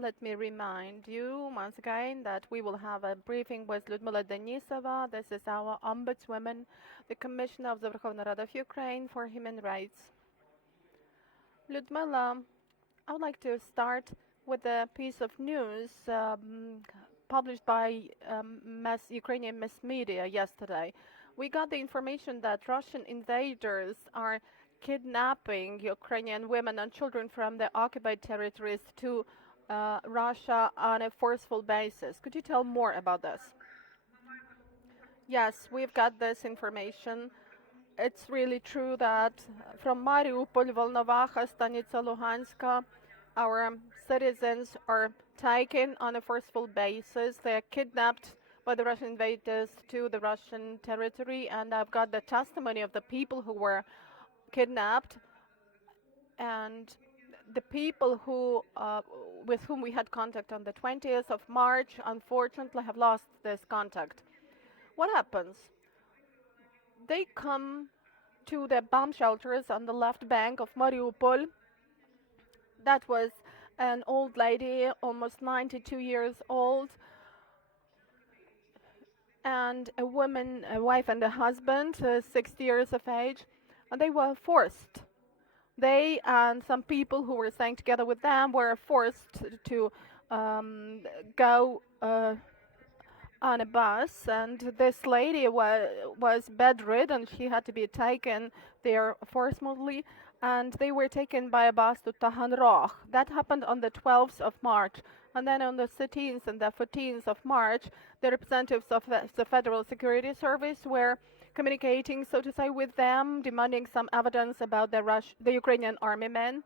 Let me remind you once again that we will have a briefing with Lyudmyla Denisova. This is our ombudswoman, the Commissioner of the Verkhovna Rada of Ukraine for Human Rights. Lyudmyla, I would like to start with a piece of news published by Ukrainian mass media yesterday. We got the information that Russian invaders are kidnapping Ukrainian women and children from the occupied territories to Russia on a forceful basis. Could you tell more about this? Yes, we've got this information. It's really true that from Mariupol, Volnovakha, Stanitsa Luhanska, our citizens are taken on a forceful basis. They are kidnapped by the Russian invaders to the Russian territory, and I've got the testimony of the people who were kidnapped, and the people who with whom we had contact on the 20th of March, unfortunately, have lost this contact. What happens? They come to the bomb shelters on the left bank of Mariupol. That was an old lady, almost 92 years old, and a woman, a wife and a husband, 60 years of age, and they were forced. They and some people who were staying together with them were forced to go on a bus, and this lady was bedridden. She had to be taken there forcibly, and they were taken by a bus to Tahanrog. That happened on the 12th of March. And then on the 13th and the 14th of March, the representatives of the Federal Security Service were communicating, so to say, with them, demanding some evidence about the Ukrainian army men.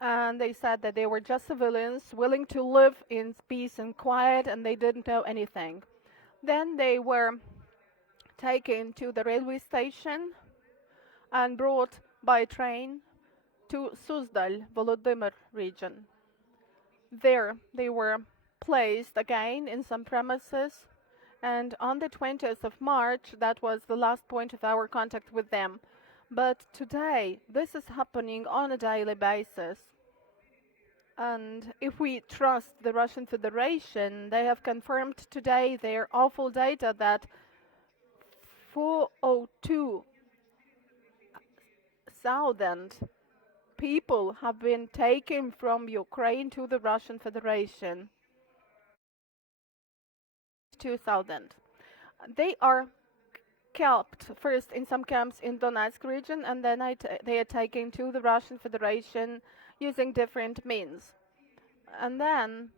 And they said that they were just civilians willing to live in peace and quiet, and they didn't know anything. Then they were taken to the railway station and brought by train to Suzdal, Volodymyr region. There they were placed again in some premises, and on the 20th of March, that was the last point of our contact with them. But today, this is happening on a daily basis. And if we trust the Russian Federation, they have confirmed today their awful data that 402,000 people have been taken from Ukraine to the Russian Federation. 2,000. They are kept first in some camps in Donetsk region, and then they are taken to the Russian Federation using different means. And then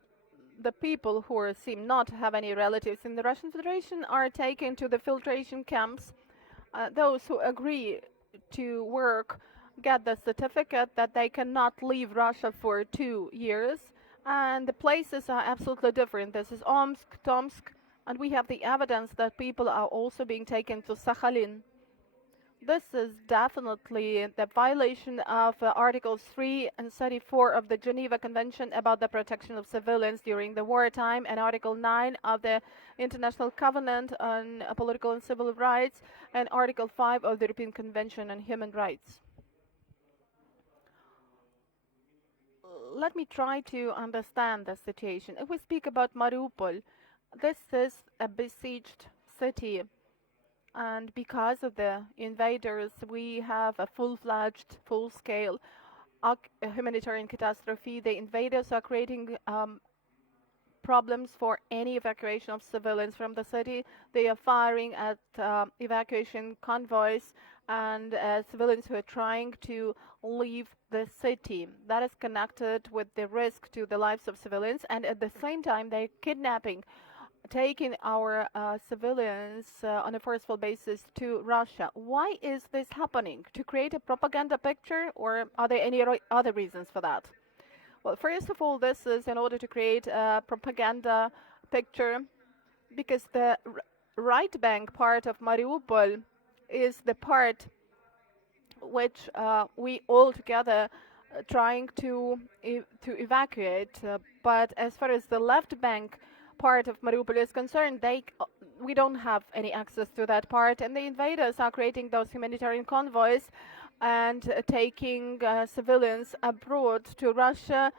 the people who seem not to have any relatives in the Russian Federation are taken to the filtration camps. Those who agree to work get the certificate that they cannot leave Russia for 2 years, and the places are absolutely different. This is Omsk, Tomsk, and we have the evidence that people are also being taken to Sakhalin. This is definitely the violation of Articles 3 and 34 of the Geneva Convention about the protection of civilians during the wartime, and Article 9 of the International Covenant on Political and Civil Rights, and Article 5 of the European Convention on Human Rights. Let me try to understand the situation. If we speak about Mariupol, this is a besieged city, and because of the invaders, we have a full-fledged, full-scale humanitarian catastrophe. The invaders are creating problems for any evacuation of civilians from the city. They are firing at evacuation convoys and civilians who are trying to leave the city. That is connected with the risk to the lives of civilians, and at the same time, they're kidnapping, taking our civilians on a forceful basis to Russia. Why is this happening? To create a propaganda picture, or are there any other reasons for that? Well, first of all, this is in order to create a propaganda picture, because the right bank part of Mariupol is the part which we all together trying to evacuate. But as far as the left bank part of Mariupol is concerned, we don't have any access to that part, and the invaders are creating those humanitarian convoys and taking civilians abroad to Russia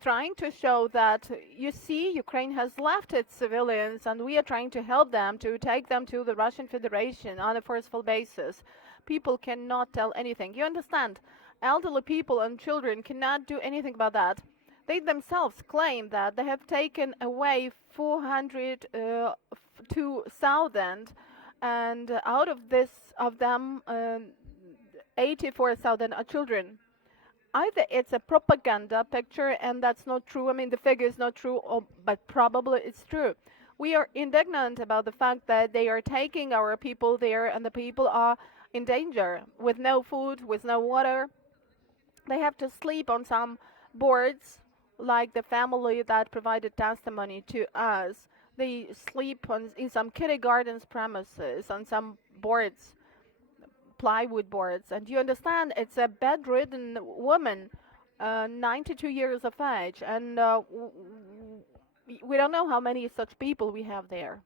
trying to show that, you see, Ukraine has left its civilians and we are trying to help them to take them to the Russian Federation on a forceful basis. People cannot tell anything. You understand? Elderly people and children cannot do anything about that. They themselves claim that they have taken away 402,000, and out of them, 84,000 are children. Either it's a propaganda picture and that's not true. I mean, the figure is not true, but probably it's true. We are indignant about the fact that they are taking our people there and the people are in danger with no food, with no water. They have to sleep on some boards, like the family that provided testimony to us. They sleep in some kindergarten's premises on some boards, plywood boards. And you understand, it's a bedridden woman, 92 years of age, and we don't know how many such people we have there.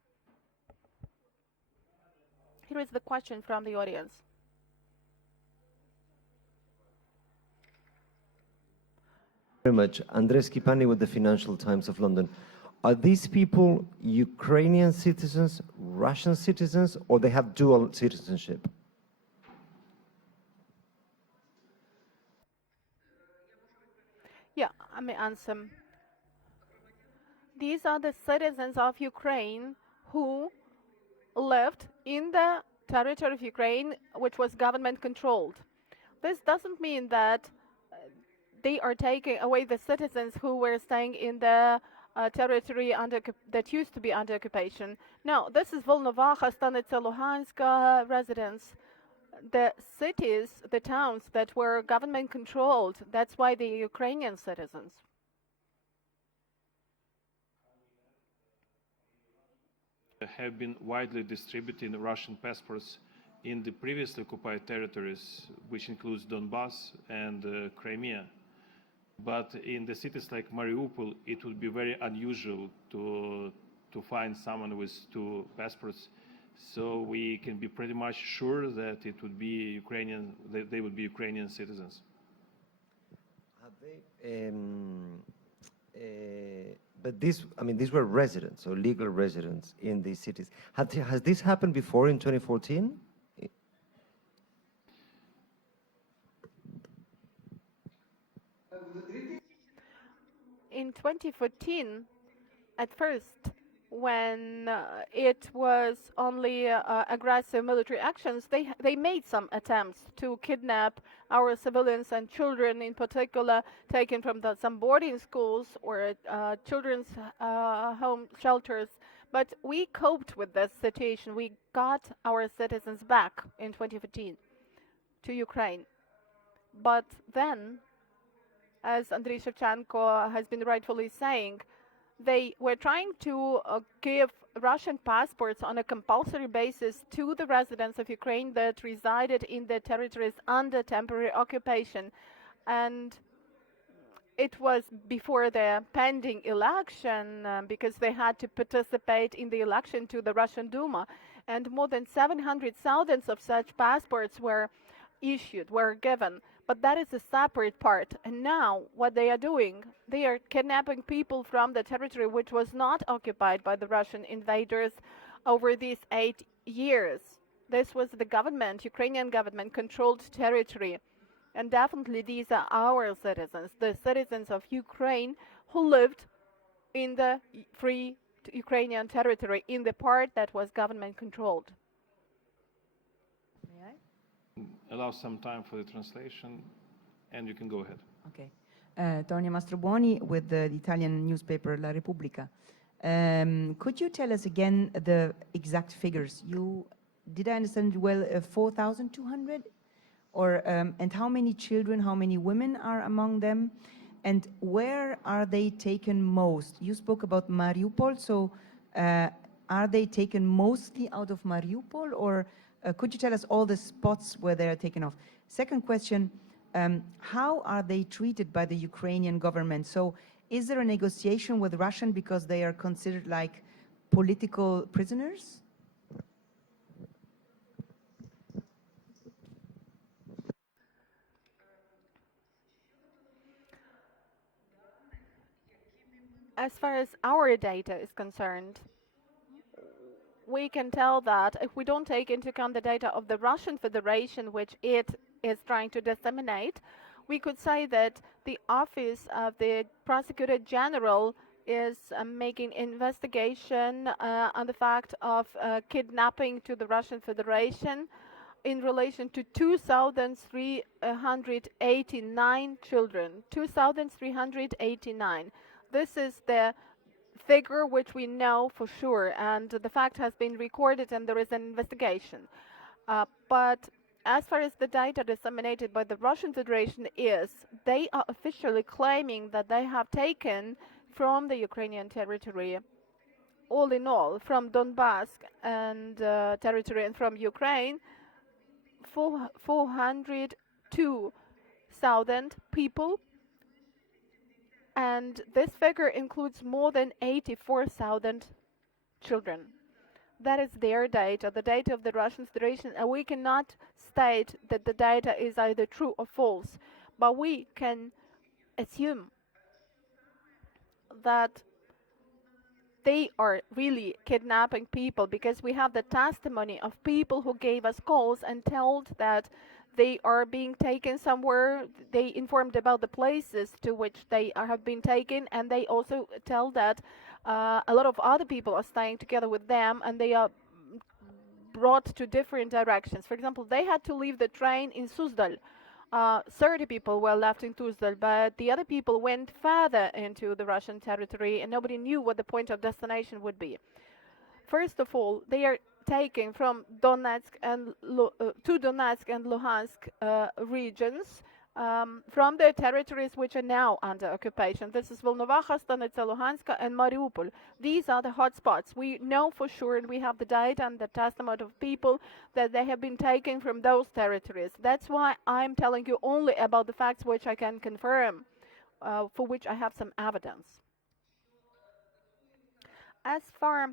Here is the question from the audience. Very much. Andres Skipani with the Financial Times of London. Are these people Ukrainian citizens, Russian citizens, or they have dual citizenship? Yeah, I may answer. These are the citizens of Ukraine who lived in the territory of Ukraine, which was government controlled. This doesn't mean that they are taking away the citizens who were staying in the territory that used to be under occupation. No, this is Volnovakha, Stanitsa, Luhansk residents. The cities, the towns that were government controlled, that's why they're Ukrainian citizens. Have been widely distributed Russian passports in the previously occupied territories, which includes Donbass and Crimea. But in the cities like Mariupol, it would be very unusual to find someone with two passports. So we can be pretty much sure that it would be Ukrainian, that they would be Ukrainian citizens. Have they, but these were residents, or legal residents in these cities. Has this happened before in 2014? In 2014, at first, when it was only aggressive military actions, they made some attempts to kidnap our civilians and children, in particular, taken from some boarding schools or children's home shelters. But we coped with this situation. We got our citizens back in 2015 to Ukraine. But then, as Andriy Shevchenko has been rightfully saying, they were trying to give Russian passports on a compulsory basis to the residents of Ukraine that resided in the territories under temporary occupation. And it was before the pending election, because they had to participate in the election to the Russian Duma. And more than 700,000 of such passports were issued, were given. But that is a separate part. And now what they are doing, they are kidnapping people from the territory which was not occupied by the Russian invaders over these 8 years. This was the government, Ukrainian government controlled territory. And definitely these are our citizens, the citizens of Ukraine who lived in the free Ukrainian territory, in the part that was government controlled. Allow some time for the translation, and you can go ahead. Okay. Tonia Mastrobuoni with the Italian newspaper La Repubblica. Could you tell us again the exact figures? Did I understand well, 4,200? Or, and how many children, how many women are among them? And where are they taken most? You spoke about Mariupol, so are they taken mostly out of Mariupol, or could you tell us all the spots where they are taken off? Second question, how are they treated by the Ukrainian government? So is there a negotiation with Russian because they are considered like political prisoners? As far as our data is concerned, we can tell that if we don't take into account the data of the Russian Federation, which it is trying to disseminate, we could say that the Office of the Prosecutor General is making investigation on the fact of kidnapping to the Russian Federation in relation to 2,389 children. 2,389. This is the figure which we know for sure, and the fact has been recorded and there is an investigation. But as far as the data disseminated by the Russian Federation is, they are officially claiming that they have taken from the Ukrainian territory, all in all, from Donbass and territory and from Ukraine, 402,000 people, and this figure includes more than 84,000 children. That is their data, the data of the Russian Federation, and we cannot state that the data is either true or false, but we can assume that they are really kidnapping people because we have the testimony of people who gave us calls and told that they are being taken somewhere. They informed about the places to which they have been taken, and they also tell that a lot of other people are staying together with them, and they are brought to different directions. For example, they had to leave the train in Suzdal. 30 people were left in Suzdal, but the other people went further into the Russian territory, and nobody knew what the point of destination would be. First of all, they are taken from Donetsk and to Donetsk and Luhansk regions, from their territories which are now under occupation. This is Volnovakha, Stanitsa Luhanska, and Mariupol. These are the hotspots. We know for sure, and we have the data and the testimony of people that they have been taken from those territories. That's why I'm telling you only about the facts which I can confirm, for which I have some evidence. As far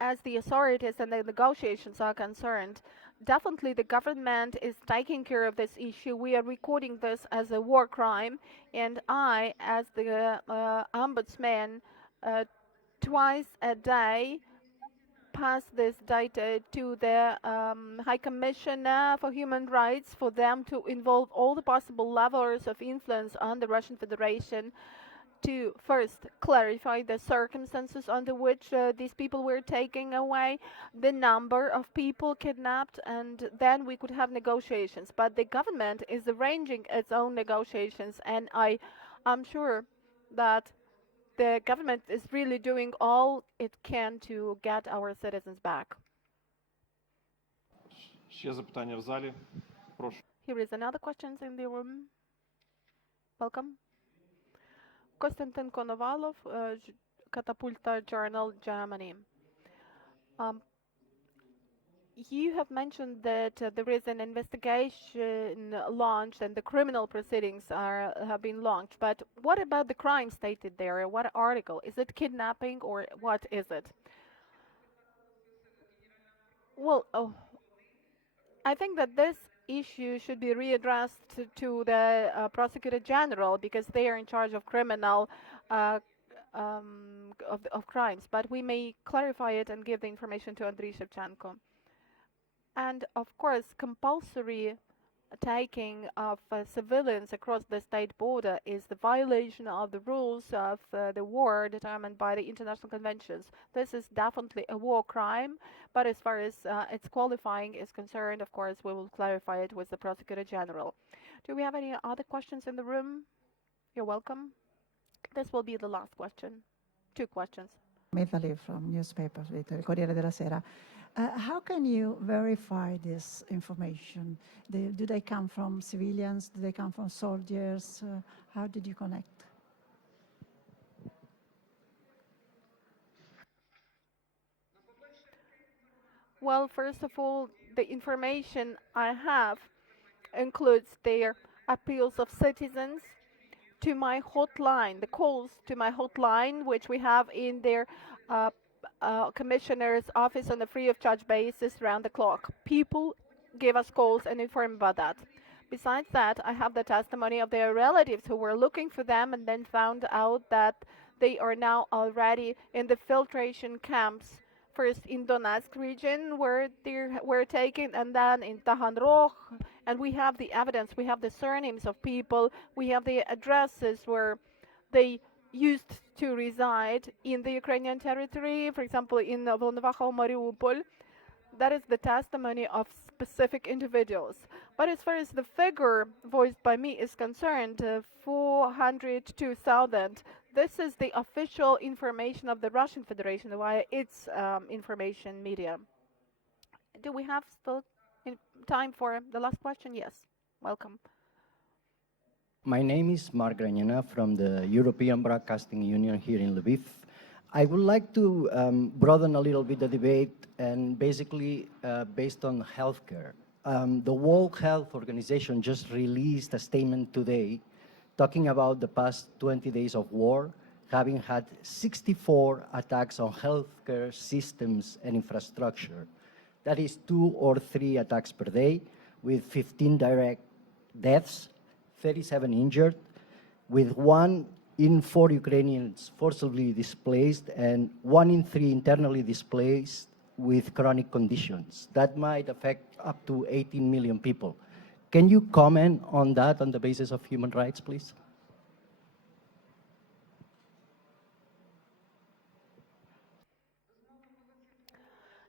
as the authorities and the negotiations are concerned, definitely the government is taking care of this issue. We are recording this as a war crime, and I, as the ombudsman, twice a day pass this data to the High Commissioner for Human Rights for them to involve all the possible levels of influence on the Russian Federation to first clarify the circumstances under which these people were taken away, the number of people kidnapped, and then we could have negotiations. But the government is arranging its own negotiations, and I'm sure that the government is really doing all it can to get our citizens back. Ще запитання в залі. Прошу. Here is another question in the room. Welcome. Konstantin Konovalov, Katapulta Journal, Germany. You have mentioned that there is an investigation launched and the criminal proceedings have been launched, but what about the crime stated there? What article? Is it kidnapping or what is it? Well, I think that this issue should be readdressed to the Prosecutor General because they are in charge of criminal of crimes, but we may clarify it and give the information to Andriy Shevchenko. And of course, compulsory taking of civilians across the state border is the violation of the rules of the war determined by the international conventions. This is definitely a war crime, but as far as its qualifying is concerned, of course, we will clarify it with the Prosecutor General. Do we have any other questions in the room? You're welcome. This will be the last question. 2 questions. Italy from newspapers, the Corriere della Sera. How can you verify this information? Do they come from civilians? Do they come from soldiers? How did you connect? Well, first of all, the information I have includes their appeals of citizens to my hotline, the calls to my hotline, which we have in their commissioner's office on a free of charge basis round the clock. People give us calls and inform about that. Besides that, I have the testimony of their relatives who were looking for them and then found out that They are now already in the filtration camps, first in Donetsk region where they were taken, and then in Taganrog. And we have the evidence, we have the surnames of people, we have the addresses where they used to reside in the Ukrainian territory, for example, in Volnovakha, Mariupol. That is the testimony of specific individuals. But as far as the figure voiced by me is concerned, 402,000, this is the official information of the Russian Federation via its information media. Do we have still time for the last question? Yes. Welcome. My name is Mark Granina from the European Broadcasting Union here in Lviv. I would like to broaden a little bit the debate and basically based on healthcare. The World Health Organization just released a statement today talking about the past 20 days of war, having had 64 attacks on healthcare systems and infrastructure. That is 2 or 3 attacks per day, with 15 direct deaths, 37 injured, with 1 in 4 Ukrainians forcibly displaced and 1 in 3 internally displaced with chronic conditions. That might affect up to 18 million people. Can you comment on that on the basis of human rights, please?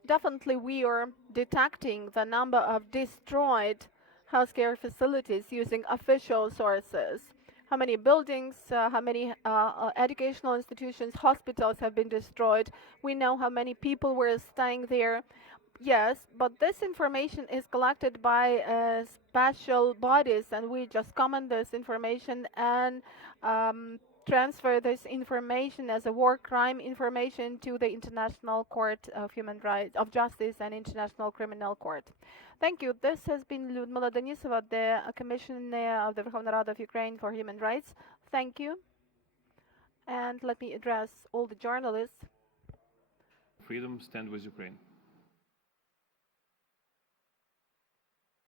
Definitely, we are detecting the number of destroyed healthcare facilities using official sources. How many buildings, how many educational institutions, hospitals have been destroyed. We know how many people were staying there. Yes, but this information is collected by special bodies, and we just comment this information and transfer this information as a war crime information to the International Court of Human Rights, of Justice and International Criminal Court. Thank you. This has been Lyudmyla Denisova, the Commissioner of the Verkhovna Rada of Ukraine for Human Rights. Thank you. And let me address all the journalists. Freedom, stand with Ukraine.